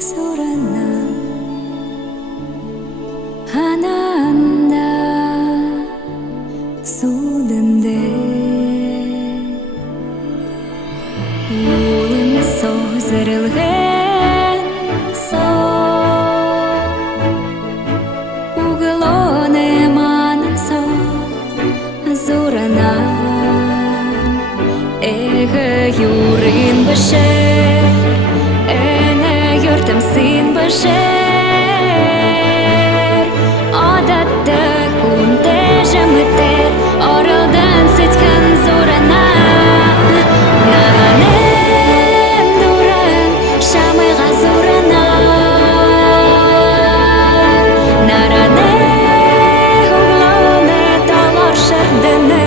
сурана ананда судынде улын созырылген сол углоне манын зурана эге юрин бешер эне йортым син бешер адатты унте жамытер орылдан сеткен зурана нанем дуран шамайға зурана наране углоне талор шардыны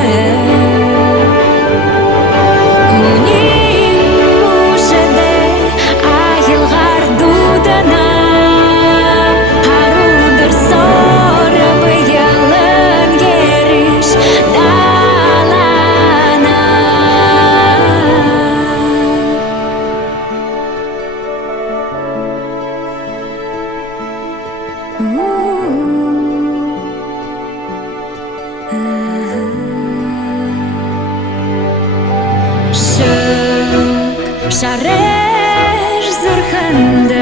Шареш зырхандым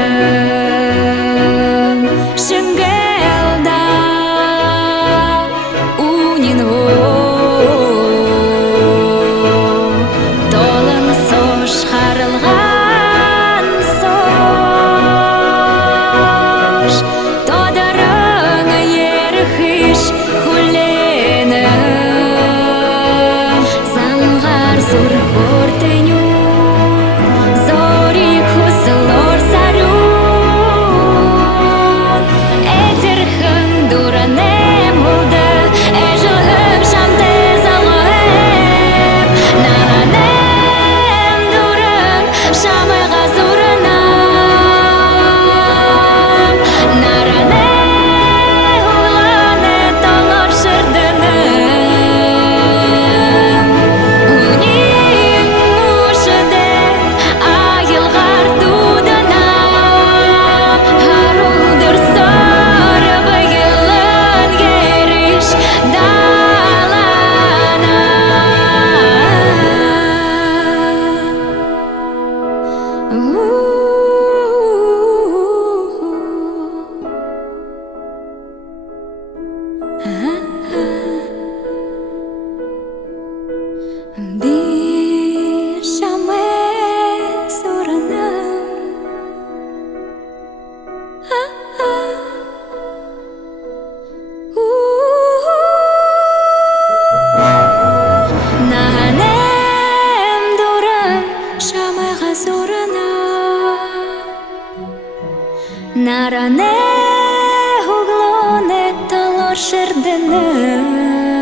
шыңгелда унин толын сош харылған сош тодарың ерхиш хулені заңғар зур ортеню Bir şame soranım nahanem duran şamayға zorana narane uglone talor şerdini